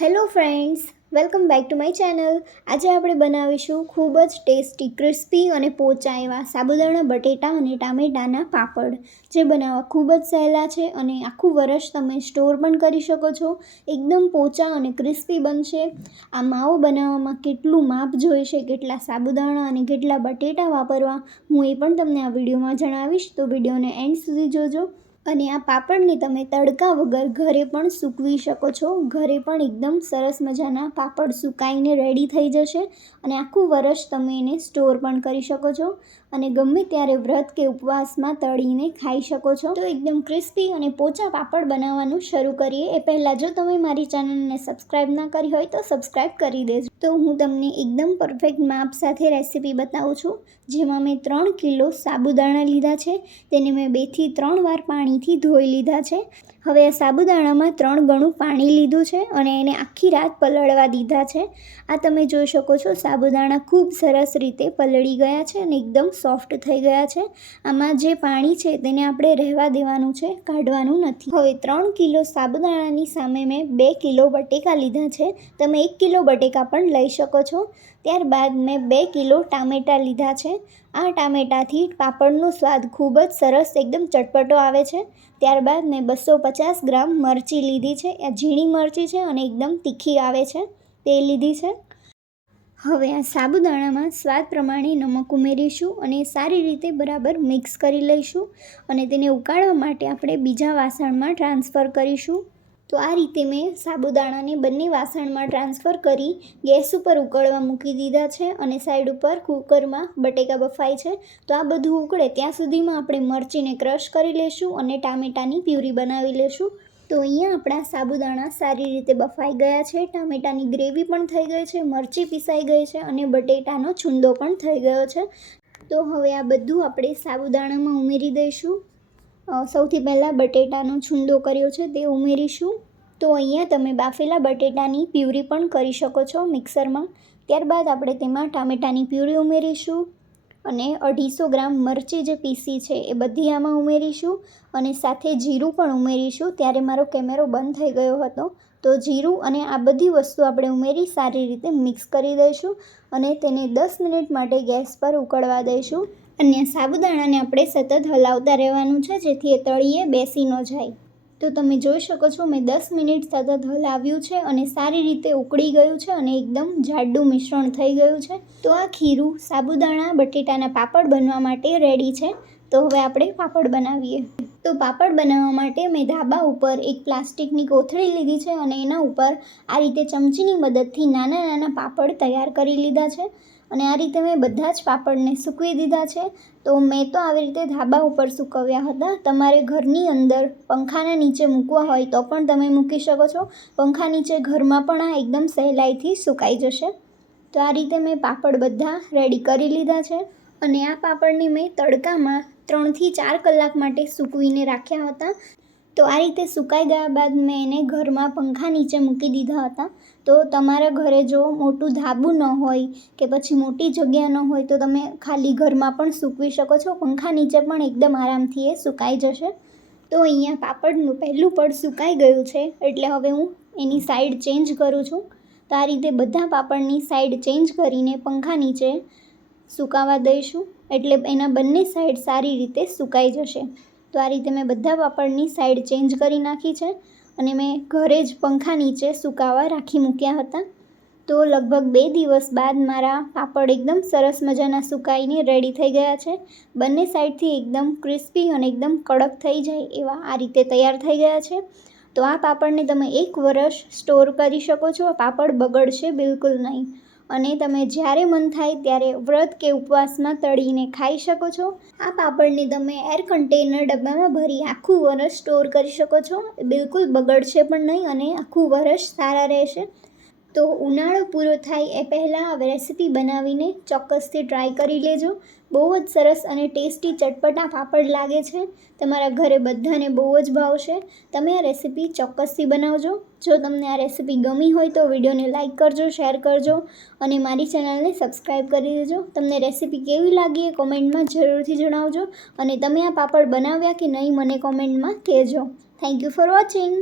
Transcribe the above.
Hello friends welcome back to my channel આજે આપણે બનાવીશું ખૂબ જ ટેસ્ટી, ક્રિસ્પી અને પોચા એવા સાબુદાણા, બટેટા અને ટામેટાના પાપડ. જે બનાવવા ખૂબ જ સહેલા છે અને આખું વરસ તમે સ્ટોર પણ કરી શકો છો. એકદમ પોચા અને ક્રિસ્પી બનશે. આ માવો બનાવવામાં કેટલું માપ જોઈશે, કેટલા સાબુદાણા અને કેટલા બટેટા વાપરવા, હું એ પણ તમને આ વિડીયોમાં જણાવીશ. તો વિડીયોને એન્ડ સુધી જોજો. અને આ પાપડને તમે તડકા વગર ઘરે પણ સૂકવી શકો છો. ઘરે પણ એકદમ સરસ મજાના પાપડ સુકાઈને રેડી થઈ જશે અને આખું વરસ તમે એને સ્ટોર પણ કરી શકો છો અને ગમે ત્યારે વ્રત કે ઉપવાસમાં તળીને ખાઈ શકો છો. તો એકદમ ક્રિસ્પી અને પોચા પાપડ બનાવવાનું શરૂ કરીએ. એ પહેલાં જો તમે મારી ચેનલને સબસ્ક્રાઈબ ના કરી હોય તો સબસ્ક્રાઈબ કરી દેજો. તો હું તમને એકદમ પરફેક્ટ માપ સાથે રેસીપી બતાવું છું. જેમાં મેં ત્રણ કિલો સાબુદાણા લીધા છે. તેને મેં બેથી ત્રણ વાર પાણીથી ધોઈ લીધા છે. હવે આ સાબુદાણામાં ત્રણ ગણું પાણી લીધું છે અને એને આખી રાત પલળવા દીધા છે. આ તમે જોઈ શકો છો, સાબુદાણા ખૂબ સરસ રીતે પલળી ગયા છે અને એકદમ સોફ્ટ થઈ ગયા છે. આમાં જે પાણી છે તેને આપણે રહેવા દેવાનું છે, કાઢવાનું નથી. હવે ત્રણ કિલો સાબુદાણાની સામે મેં બે કિલો બટેકા લીધા છે. તમે એક કિલો બટેકા પણ લઈ શકો છો. ત્યારબાદ મેં બે કિલો ટામેટાં લીધા છે. આ ટામેટાથી પાપડનો સ્વાદ ખૂબ જ સરસ એકદમ ચટપટો આવે છે. ત્યારબાદ મેં બસો પચાસ ગ્રામ મરચી લીધી છે. આ ઝીણી મરચી છે અને એકદમ તીખી આવે છે. તે લીધી છે. હવે આ સાબુદાણામાં સ્વાદ પ્રમાણે નમક ઉમેરીશું અને સારી રીતે બરાબર મિક્સ કરી લઈશું અને તેને ઉકાળવા માટે આપણે બીજા વાસણમાં ટ્રાન્સફર કરીશું. તો આ રીતે મેં સાબુદાણાને બંને વાસણમાં ટ્રાન્સફર કરી ગેસ ઉપર ઉકળવા મૂકી દીધા છે અને સાઈડ ઉપર કુકરમાં બટેકા બફાય છે. તો આ બધું ઉકળે ત્યાં સુધીમાં આપણે મરચીને ક્રશ કરી લેશું અને ટામેટાની પ્યુરી બનાવી લેશું. તો અહીંયા આપણા સાબુદાણા સારી રીતે બફાઈ ગયા છે. ટામેટાની ગ્રેવી પણ થઈ ગઈ છે, મરચી પીસાઈ ગઈ છે અને બટેટાનો છુંદો પણ થઈ ગયો છે. તો હવે આ બધું આપણે સાબુદાણામાં ઉમેરી દઈશું. સૌથી પહેલાં બટેટાનો છુંદો કર્યો છે, તે ઉમેરીશું. તો અહીંયા તમે બાફેલા બટેટાની પ્યુરી પણ કરી શકો છો મિક્સરમાં. ત્યારબાદ આપણે તેમાં ટામેટાની પ્યુરી ઉમેરીશું અને અઢીસો ગ્રામ મરચી જે પીસી છે એ બધી આમાં ઉમેરીશું અને સાથે જીરું પણ ઉમેરીશું ત્યારે મારો કેમેરો બંધ થઈ ગયો હતો. તો જીરું અને આ બધી વસ્તુ આપણે ઉમેરી સારી રીતે મિક્સ કરી દઈશું અને તેને દસ મિનિટ માટે ગેસ પર ઉકળવા દઈશું. અને સાબુદાણાને આપણે સતત હલાવતા રહેવાનું છે જેથી એ તળીએ બેસી ન જાય. તો તમે જોઈ શકો છો, મેં દસ મિનિટ સતત હલાવ્યું છે અને સારી રીતે ઉકળી ગયું છે અને એકદમ જાડું મિશ્રણ થઈ ગયું છે. તો આ ખીરું સાબુદાણા, બટેટાના પાપડ બનવા માટે રેડી છે. તો હવે આપણે પાપડ બનાવીએ. તો પાપડ બનાવવા માટે મેં ધાબા ઉપર એક પ્લાસ્ટિકની કોથળી લીધી છે અને એના ઉપર આ રીતે ચમચીની મદદથી નાના નાના પાપડ તૈયાર કરી લીધા છે. અને આ રીતે મેં બધા જ પાપડને સૂકવી દીધા છે. તો મેં તો આવી રીતે ધાબા ઉપર સૂકવ્યા હતા. તમારે ઘરની અંદર પંખાના નીચે મૂકવા હોય તો પણ તમે મૂકી શકો છો. પંખા નીચે ઘરમાં પણ આ એકદમ સહેલાઈથી સુકાઈ જશે. તો આ રીતે મેં પાપડ બધા રેડી કરી લીધા છે. અને આ પાપડને મેં તડકામાં ત્રણથી ચાર કલાક માટે સૂકવીને રાખ્યા હતા. તો આ રીતે સુકાઈ ગયા બાદ મેં એને ઘરમાં પંખા નીચે મૂકી દીધા હતા. તો તમારા ઘરે જો મોટું ધાબું ન હોય કે પછી મોટી જગ્યા ન હોય તો તમે ખાલી ઘરમાં પણ સૂકવી શકો છો. પંખા નીચે પણ એકદમ આરામથી એ સુકાઈ જશે. તો અહીંયા પાપડનું પહેલું પડ સુકાઈ ગયું છે. એટલે હવે હું એની સાઈડ ચેન્જ કરું છું. તો આ રીતે બધા પાપડની સાઈડ ચેન્જ કરીને પંખા નીચે સુકાવા દઈશું. એટલે એના બંને સાઈડ સારી રીતે સુકાઈ જશે. તો આ રીતે મેં બધા પાપડની સાઈડ ચેન્જ કરી નાખી છે અને મેં ઘરે જ પંખા નીચે સુકાવા રાખી મૂક્યા હતા. તો લગભગ બે દિવસ બાદ મારા પાપડ એકદમ સરસ મજાના સુકાઈને રેડી થઈ ગયા છે. બંને સાઈડથી એકદમ ક્રિસ્પી અને એકદમ કડક થઈ જાય એવા આ રીતે તૈયાર થઈ ગયા છે. તો આ પાપડને તમે એક વર્ષ સ્ટોર કરી શકો છો. પાપડ બગડશે બિલકુલ નહીં. અને તમે જ્યારે મન થાય ત્યારે વ્રત કે ઉપવાસમાં તળીને ખાઈ શકો છો. આ પાપડને તમે એર કન્ટેનર ડબ્બામાં ભરી આખું વરસ સ્ટોર કરી શકો છો. બિલકુલ બગડશે પણ નહીં અને આખું વરસ સારા રહેશે. તો ઉનાળો પૂરો થાય એ પહેલાં આ રેસીપી બનાવીને ચોક્કસથી ટ્રાય કરી લેજો. બહુ જ સરસ અને ટેસ્ટી ચટપટા પાપડ લાગે છે. તમારા ઘરે બધાને બહુ જ ભાવશે. તમે આ રેસીપી ચોક્કસથી બનાવજો. જો તમને આ રેસીપી ગમી હોય તો વિડીયોને લાઇક કરજો શેર કરજો અને મારી ચેનલને સબસ્ક્રાઈબ કરી દેજો. તમને રેસીપી કેવી લાગી એ કોમેન્ટમાં જરૂરથી જણાવજો અને તમે આ પાપડ બનાવ્યા કે નહીં મને કોમેન્ટમાં કહેજો. Thank you for watching